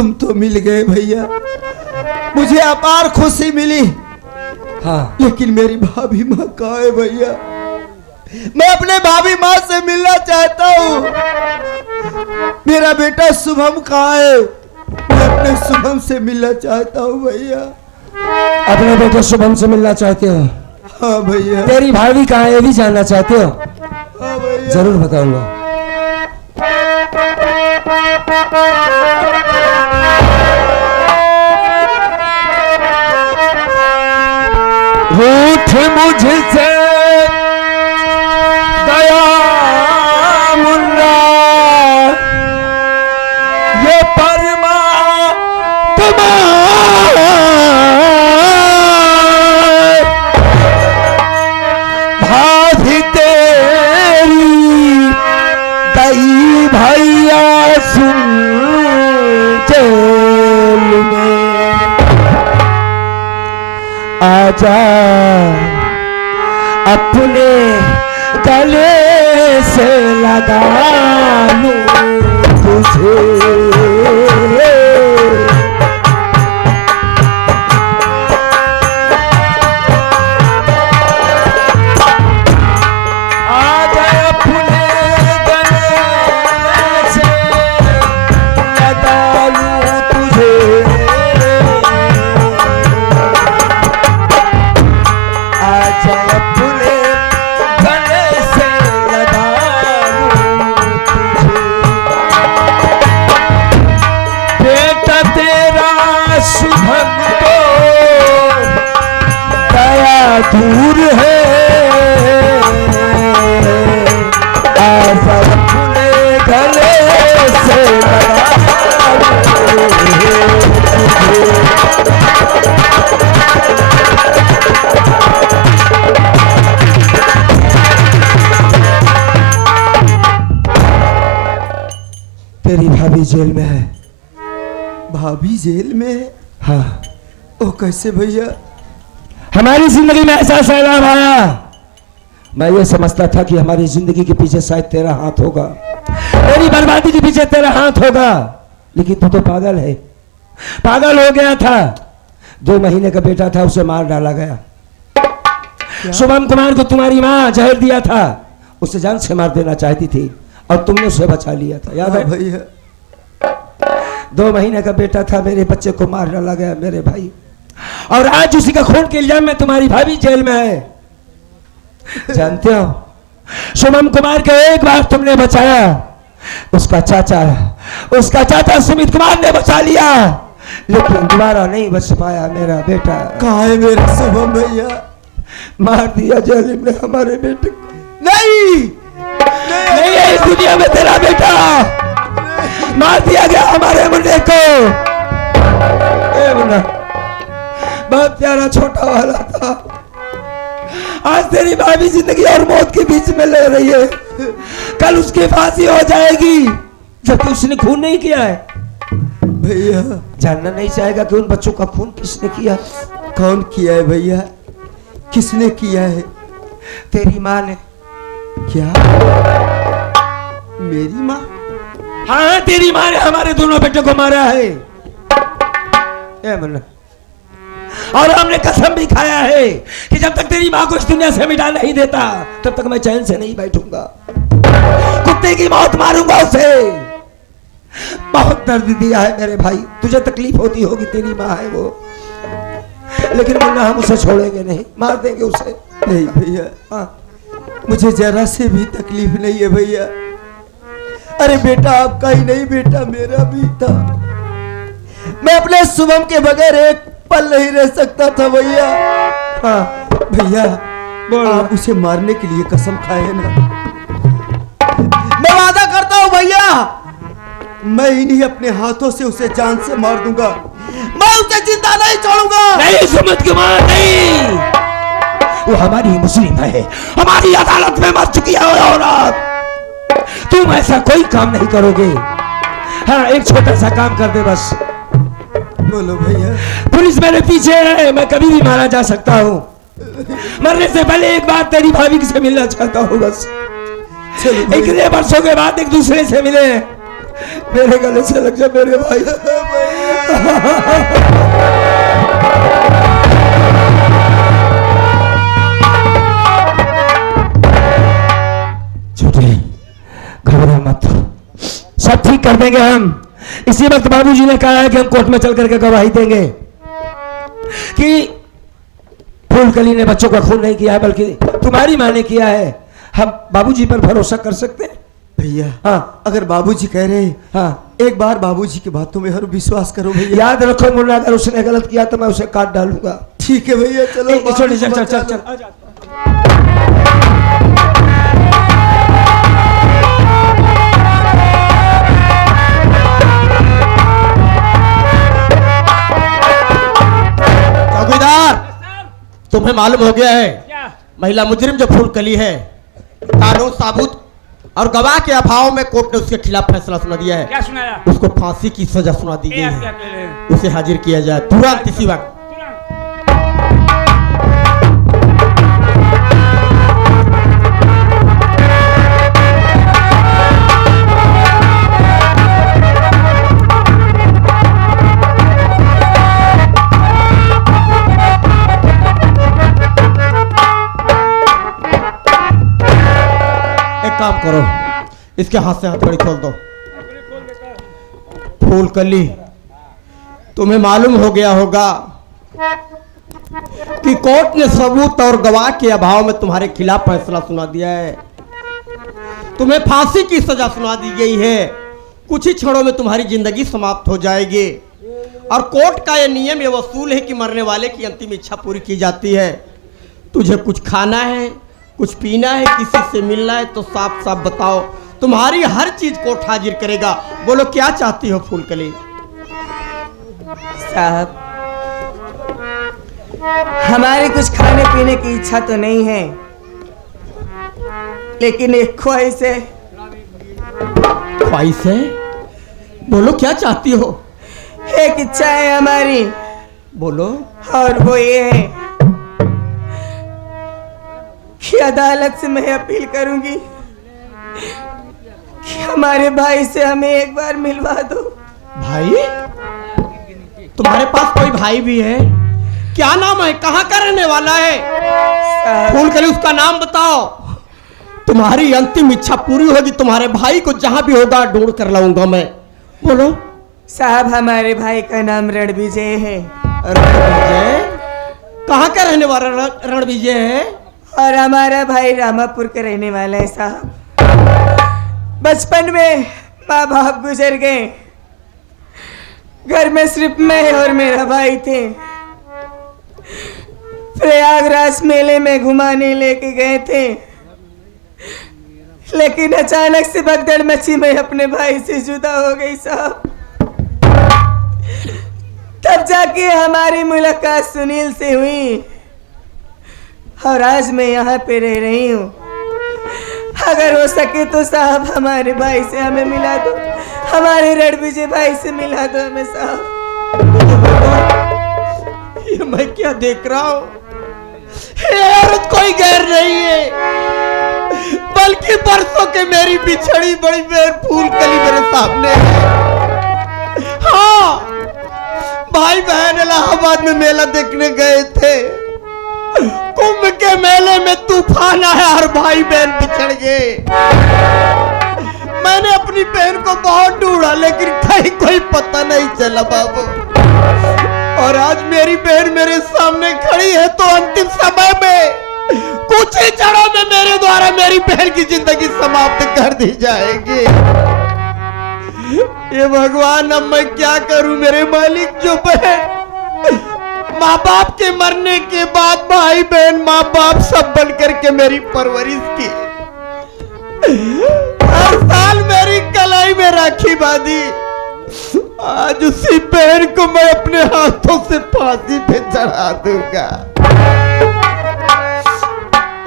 तुम तो मिल गए भैया, मुझे अपार खुशी मिली। हाँ, लेकिन मेरी भाभी माँ कहाँ है भैया? मैं अपने भाभी माँ से मिलना चाहता हूँ। मेरा बेटा शुभम कहाँ है? मैं अपने शुभम से मिलना चाहता हूँ भैया। अपने बेटे शुभम से मिलना चाहते हो? हाँ भैया। तेरी भाभी कहाँ है ये भी जानना चाहते हो? हाँ भैया। जरूर बताऊंगा। रूठ मुझसे गया मुन्ना, ये परमा तुम्हारा भाभी तेरी दई भैया सुन जेल में आजा, अपने गले से लगा लूं तुझे। आजा, अपने गले से लगा लूं तुझे। आजा, अपने गले से लगा लूं तुझे। बेटा तेरा शुभम तो दया दूर है, आजा अपने गले से लगा लूं तुझे। तेरी भाभी जेल में है। भाभी जेल में है? हाँ, ओ कैसे भैया? हमारी जिंदगी में ऐसा सैलाब आया, मैं ये समझता था कि हमारी जिंदगी के पीछे शायद तेरा हाथ होगा, मेरी बर्बादी के पीछे तेरा हाथ होगा, लेकिन तू तो पागल है, पागल हो गया था। 2 महीने का बेटा था, उसे मार डाला गया। शुभम कुमार को तुम्हारी माँ जहर दिया था, उसे जान से मार देना चाहती थी और तुमने उसे बचा लिया था, याद है भैया? 2 महीने का बेटा था, मेरे बच्चे को मार डाला गया मेरे भाई, और आज उसी का खून के इल्जाम में तुम्हारी भाभी जेल में है। जानते हो, शुभम कुमार को एक बार तुमने बचाया, उसका चाचा सुमित कुमार ने बचा लिया, लेकिन दोबारा नहीं बच पाया मेरा बेटा। कहाँ है मेरा शुभम भैया? मार दिया जेल में हमारे बेटे को। नहीं नहीं है इस दुनिया में तेरा बेटा, मार दिया गया हमारे मुन्ने को। ए मुन्ना, बहुत प्यारा छोटा वाला था, आज तेरी भाभी जिंदगी और मौत के बीच में ले रही है। कल उसकी फांसी हो जाएगी, जबकि उसने खून नहीं किया है। भैया जानना नहीं चाहेगा कि उन बच्चों का खून किसने किया? कौन किया है भैया? किसने किया है? तेरी माँ ने। क्या? मेरी माँ? हाँ, तेरी माँ ने हमारे दोनों बेटों को मारा है। ए मुन्ना, और हमने कसम भी खाया है कि जब तक तेरी माँ को इस दुनिया से मिटा नहीं देता, तब तक मैं चैन से नहीं बैठूंगा। कुत्ते की मौत मारूंगा उसे। बहुत दर्द दिया है मेरे भाई, तुझे तकलीफ होती होगी, तेरी माँ है वो, लेकिन मुन्ना हम उसे छोड़ेंगे नहीं, मार देंगे उसे। नहीं भैया, हाँ, मुझे जरा से भी तकलीफ नहीं है भैया। अरे बेटा आपका ही नहीं, बेटा मेरा भी था। मैं अपने शुभम के बगैर एक पल नहीं रह सकता था भैया। हाँ भैया, आप उसे मारने के लिए कसम खाए ना। मैं वादा करता हूँ भैया, मैं इन्हीं अपने हाथों से उसे जान से मार दूंगा, मैं उसे जिंदा नहीं छोड़ूंगा। नहीं सुमित कुमार, नहीं, वो हमारी मुस्लिम है, हमारी अदालत में मर चुकी है औरत। तुम ऐसा कोई काम नहीं करोगे। हाँ, एक छोटा सा काम कर दे बस। बोलो भैया। पुलिस मेरे पीछे है, मैं कभी भी मारा जा सकता हूँ। मरने से पहले एक बार तेरी भाभी से मिलना चाहता हूँ बस। इतने वर्षों के बाद एक दूसरे से मिले, मेरे गले से लग जा मेरे भाई। छोटे घबरा मत, सब ठीक कर देंगे हम। इसी वक्त बाबूजी ने कहा है कि हम कोर्ट में चल करके गवाही देंगे कि फूलकली ने बच्चों का खून नहीं किया है, बल्कि तुम्हारी माँ ने किया है। हम बाबूजी पर भरोसा कर सकते हैं भैया। हाँ, अगर बाबूजी कह रहे हैं, हाँ, एक बार बाबूजी की बातों में हर विश्वास करो भैया। याद रखो मुन्ना, अगर उसने गलत किया तो मैं उसे काट डालूंगा। ठीक है भैया, चलो छोटे चल चल चल चल। चौकीदार, तुम्हें मालूम हो गया है महिला मुजरिम जो फूलकली है, कानून साबुत और गवाह के अभाव में कोर्ट ने उसके खिलाफ फैसला सुना दिया है। क्या सुनाया? उसको फांसी की सजा सुना दी गई आप क्या है। कह रहे हैं? उसे हाजिर किया जाए तुरंत, इसी वक्त। एक काम करो, इसके हाथ से हथकड़ी खोल दो। फूलकली, तुम्हें मालूम हो गया होगा कि कोर्ट ने सबूत और गवाह के अभाव में तुम्हारे खिलाफ फैसला सुना दिया है। तुम्हें फांसी की सजा सुना दी गई है। कुछ ही क्षणों में तुम्हारी जिंदगी समाप्त हो जाएगी। और कोर्ट का यह नियम, यह वसूल है कि मरने वाले की अंतिम इच्छा पूरी की जाती है। तुझे कुछ खाना है, कुछ पीना है, किसी से मिलना है तो साफ साफ बताओ। तुम्हारी हर चीज कोर्ट हाजिर करेगा। बोलो क्या चाहती हो फूलकली? साहब, हमारे कुछ खाने पीने की इच्छा तो नहीं है, लेकिन एक ख्वाहिश है। ख्वाहिश है? बोलो क्या चाहती हो? एक इच्छा है हमारी, बोलो। और वो ये है कि अदालत से मैं अपील करूंगी कि हमारे भाई से हमें एक बार मिलवा दो। भाई? तुम्हारे पास कोई भाई भी है? क्या नाम है? कहाँ का रहने वाला है? साहब, फूलकली, उसका नाम बताओ। तुम्हारी अंतिम इच्छा पूरी होगी। तुम्हारे भाई को जहां भी होगा ढूंढ कर लाऊंगा मैं। बोलो। साहब, हमारे भाई का नाम रणविजय है। रणविजय? कहाँ का रहने वाला रणविजय है? और हमारा भाई रामापुर का रहने वाला है। साहब, बचपन में माँ बाप गुजर गए, घर में सिर्फ मैं और मेरा भाई थे। प्रयागराज मेले में घुमाने लेके गए थे, लेकिन अचानक से भगदड़ मची, मैं अपने भाई से जुदा हो गई। साहब, तब जाके हमारी मुलाकात सुनील से हुई और आज मैं यहाँ पे रह रही हूँ। अगर हो सके तो साहब हमारे भाई से हमें मिला दो, हमारे रणविजय भाई से मिला दो हमें। साहब, ये मैं क्या देख रहा हूँ? ये औरत कोई गैर नहीं है, बल्कि बरसों के मेरी बिछड़ी बड़ी बहन फूलकली मेरे सामने है। हाँ, भाई बहन इलाहाबाद में मेला देखने गए थे। कुंभ के मेले में तूफान आया और भाई बहन बिछड़ गए। मैंने अपनी बहन को बहुत ढूंढा, लेकिन कहीं कोई पता नहीं चला बाबू। और आज मेरी बहन मेरे सामने खड़ी है, तो अंतिम समय में कुछ ही क्षणों में मेरे द्वारा मेरी बहन की जिंदगी समाप्त कर दी जाएगी। ये भगवान, अब मैं क्या करूं? मेरे मालिक, जो बहन माँ बाप के मरने के बाद भाई बहन माँ बाप सब बन करके मेरी परवरिश की, हर साल मेरी कलाई में राखी बांधी, आज उसी बहन को मैं अपने हाथों से फांसी पे चढ़ा दूंगा।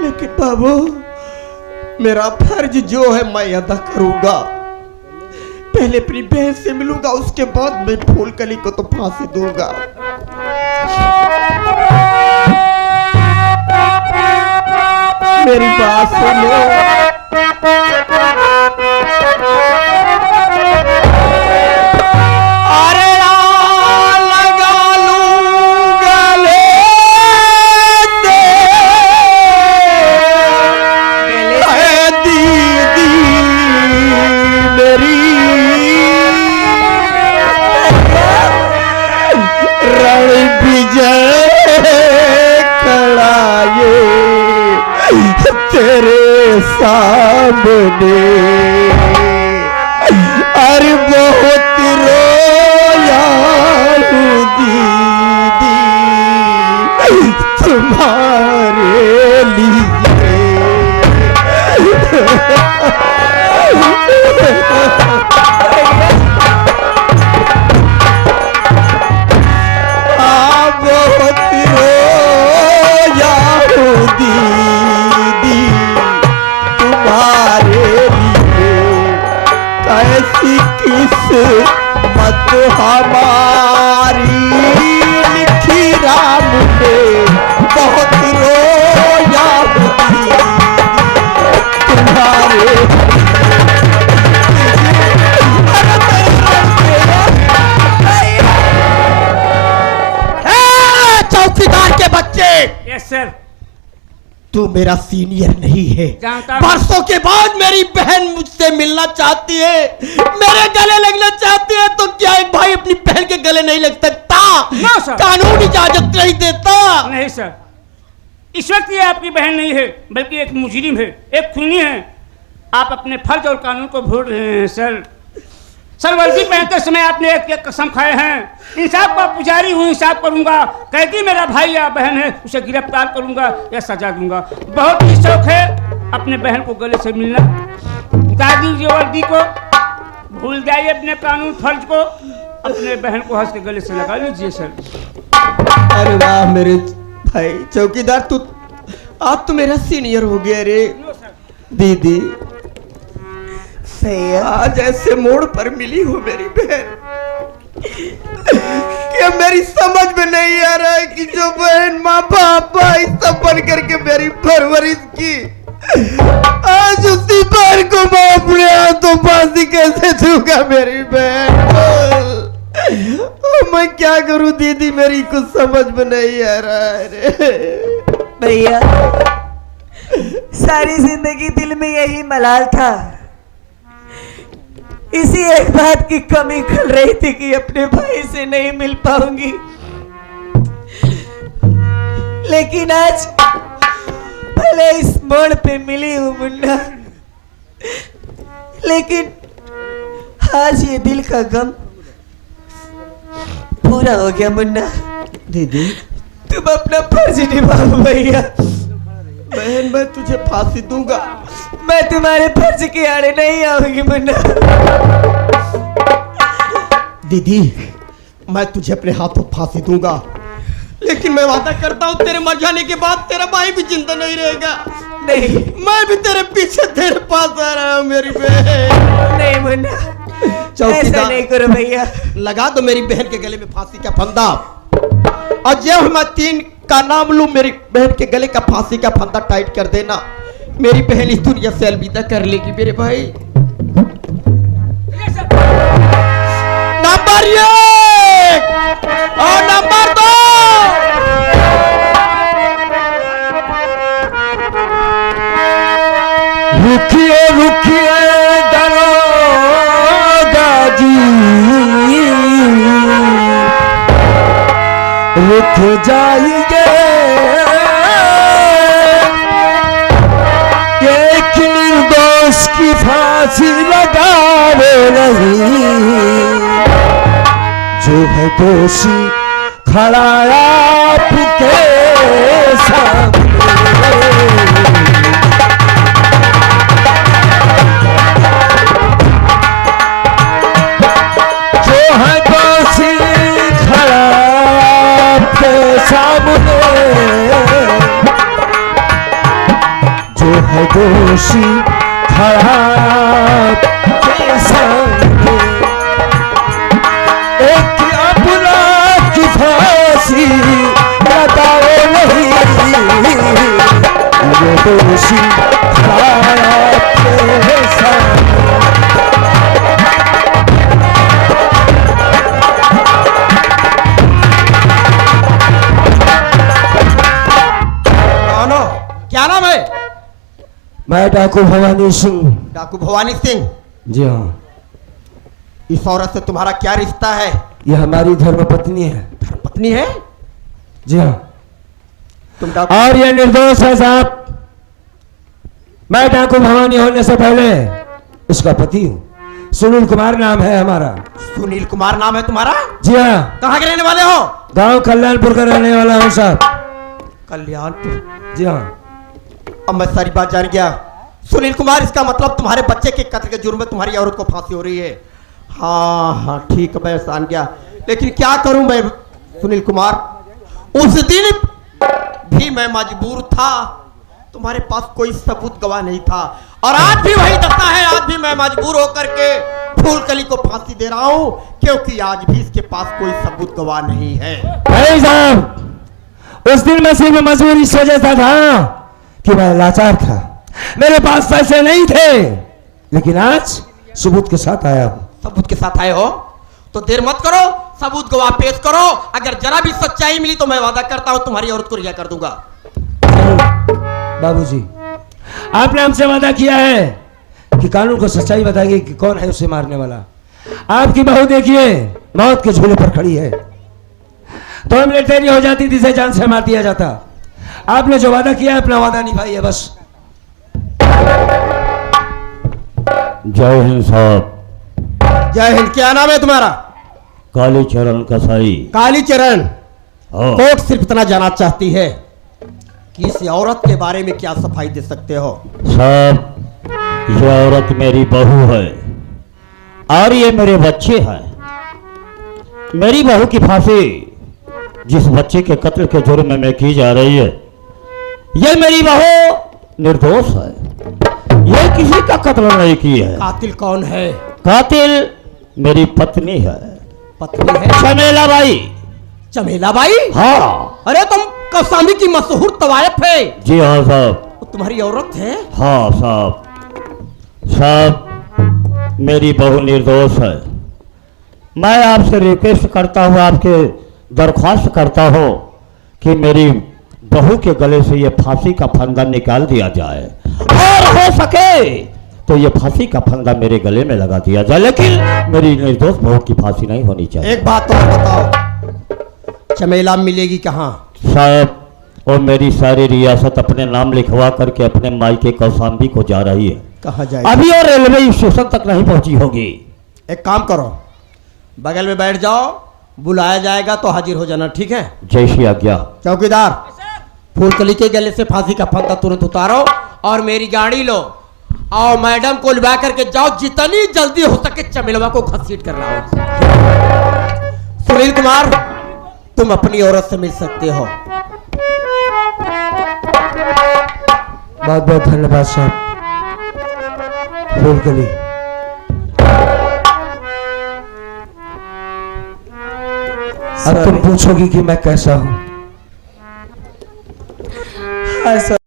लेकिन बाबू, मेरा फर्ज जो है मैं अदा करूंगा। पहले अपनी बहन से मिलूंगा, उसके बाद मैं फूलकली को तो फांसी दूंगा। मेरी बात सुनो। अरे राम तेरे सामने अरे बहुत रोया हूँ दीदी तुम्हारे लिए। बहुत रोया हूँ दीदी तुम्हारे लिए। कैसी किस्मत हमारी लिखी राम ने, बहुत रोया हूँ दीदी तुम्हारे। चौकीदार के बच्चे, यस सर। तू मेरा सीनियर नहीं है। जानता हूं। बरसों के बाद मेरी बहन मुझसे मिलना चाहती है, मेरे गले लगना चाहती है, तो क्या एक भाई अपनी बहन के गले नहीं लग सकता? No sir. कानून इजाजत नहीं देता। नहीं सर, इस वक्त ये आपकी बहन नहीं है, बल्कि एक मुजरिम है, एक खूनी है। आप अपने फर्ज और कानून को भूल रहे हैं सर। सर, वर्दी पहनते समय आपने एक कसम खाए हैं, इंसाफ का पुजारी हूँ, इंसाफ करूंगा, कैदी मेरा भाई या बहन है उसे गिरफ्तार करूंगा या सजा दूंगा। बहुत ही शौक है अपने बहन को गले से मिलना। उतार दीजिए वर्दी को, भूल जाइए अपने कानून फर्ज को, अपने बहन को हंस के गले से लगा लीजिए सर। अरे वाह मेरे भाई चौकीदार, तू आप तो मेरा सीनियर हो गया रे। दीदी आज ऐसे मोड़ पर मिली हो मेरी बहन कि मेरी समझ में नहीं आ रहा है कि जो बहन माँ बाप भाई सब बन करके मेरी परवरिश की, आज उसी बहन को मैं अपने हाथों फांसी कैसे दूंगा मेरी बहन। मैं क्या करूं दीदी, मेरी कुछ समझ में नहीं आ रहा है रे। भैया, सारी जिंदगी दिल में यही मलाल था, इसी एक बात की कमी खल रही थी कि अपने भाई से नहीं मिल पाऊंगी। लेकिन आज भले इस मोड़ पे मिली हूं मुन्ना, लेकिन आज ये दिल का गम पूरा हो गया मुन्ना। दीदी तुम अपना फर्ज निभाओ भैया। बहन मैं तुझे फांसी दूंगा। मैं तुम्हारे फर्ज के आड़े नहीं आऊंगी मुन्ना। दीदी मैं तुझे अपने हाथों फांसी दूंगा, लेकिन मैं वादा करता हूँ तेरे मर जाने के बाद तेरा भाई भी जिंदा नहीं रहेगा। नहीं, मैं भी तेरे पीछे तेरे पास आ रहा हूँ मेरी बहन। नहीं मुन्ना, ऐसा नहीं करो भैया। लगा दो मेरी बहन के गले में फांसी का फंदा, और जब मैं 3 का नाम लूं मेरी बहन के गले का फांसी का फंदा टाइट कर देना। मेरी बहन इस दुनिया से अलविदा कर लेगी मेरे भाई। नंबर 1 और नंबर 2। रुकिए रुकिए दरोगा जी, रुक जाएंगे, एक निर्दोष की फांसी लगावे नहीं, जो है दोषी खड़ा आपके सामने। दोषी खड़ा के सामने, एक अपना की फांसी लगाओ नहीं, ये दोषी खड़ा के सामने। क्या नाम है? मैं डाकू भवानी सिंह। डाकू भवानी सिंह? जी हाँ। इस औरत से तुम्हारा क्या रिश्ता है? ये हमारी धर्मपत्नी है। धर्मपत्नी है? जी हाँ। तुम डाकू? और ये निर्दोष है साहब। मैं डाकू भवानी होने से पहले इसका पति हूँ। सुनील कुमार नाम है हमारा। सुनील कुमार नाम है तुम्हारा? जी हाँ। कहाँ के रहने वाले हो? गांव कल्याणपुर का रहने वाला हूँ साहब। कल्याणपुर? जी हाँ। अब मैं सारी बात जान गया। सुनील कुमार, इसका मतलब तुम्हारे बच्चे के कत्ल के जुर्म में तुम्हारी औरत को फांसी हो रही है। हाँ हाँ ठीक है, मैं जान गया। लेकिन क्या करूं मैं सुनील कुमार, उस दिन भी मैं मजबूर था, तुम्हारे पास कोई सबूत गवाह नहीं था, और आज भी वही दशा है। आज भी मैं मजबूर होकर के फूलकली को फांसी दे रहा हूं, क्योंकि आज भी इसके पास कोई सबूत गवाह नहीं है। नहीं साहब, उस दिन मैं सिर्फ मजबूर इस वजह से था कि मैं लाचार था, मेरे पास पैसे नहीं थे। लेकिन आज सबूत के साथ आया हूं। सबूत के साथ आए हो तो देर मत करो, सबूत गवाह पेश करो। अगर जरा भी सच्चाई मिली तो मैं वादा करता हूं तुम्हारी औरत को रिहा कर दूंगा। बाबूजी, आपने हमसे वादा किया है कि कानून को सच्चाई बताएगी कि कौन है उसे मारने वाला। आपकी बहू देखिए मौत के झूले पर खड़ी है, 2 मिनट देरी हो जाती थी इसे जान से मार दिया जाता। आपने जो वादा किया अपना वादा निभाइए बस। जय हिंद साहब। जय हिंद। क्या नाम है तुम्हारा? कालीचरण कसाई। कालीचरण। हाँ। कोर्ट सिर्फ इतना जानना चाहती है कि इस औरत के बारे में क्या सफाई दे सकते हो? साहब, ये औरत मेरी बहू है और ये मेरे बच्चे हैं। मेरी बहू की फांसी जिस बच्चे के कत्ल के जुर्म में की जा रही है, ये मेरी बहू निर्दोष है। ये किसी का कत्ल नहीं की है। कातिल कौन है? कातिल मेरी पत्नी है। पत्नी है? चमेला बाई। चमेला बाई? हाँ। अरे तुम कौसाम्बी की मशहूर तवायफ है। जी हाँ साहब। वो तुम्हारी औरत है? हाँ साहब। साहब, मेरी बहू निर्दोष है। मैं आपसे रिक्वेस्ट करता हूँ, आपके दरख्वास्त करता हूँ कि मेरी बहू के गले से ये फांसी का फंदा निकाल दिया जाए, और हो सके तो ये फांसी का फंदा मेरे गले में लगा दिया जाए, लेकिन मेरी निर्दोष बहू की फांसी नहीं होनी चाहिए। एक बात और बताओ, चमेला मिलेगी कहाँ? साहब, और मेरी सारी रियासत अपने नाम लिखवा करके अपने मायके कौसाम्बी को जा रही है। कहाँ जाएगी? अभी और रेलवे स्टेशन तक नहीं पहुंची होगी। एक काम करो, बगल में बैठ जाओ, बुलाया जाएगा तो हाजिर हो जाना, ठीक है? जैसी आज्ञा। चौकीदार, फूलकली के गले से फांसी का फंदा तुरंत उतारो और मेरी गाड़ी लो, और मैडम को लिवा करके जाओ, जितनी जल्दी हो सके चमेलवा को घसीट कर लाओ। सुनील कुमार, तुम अपनी औरत से मिल सकते हो। बहुत बहुत धन्यवाद साहब। फूलकली, अब तुम पूछोगी कि मैं कैसा हूं। हाँ सर।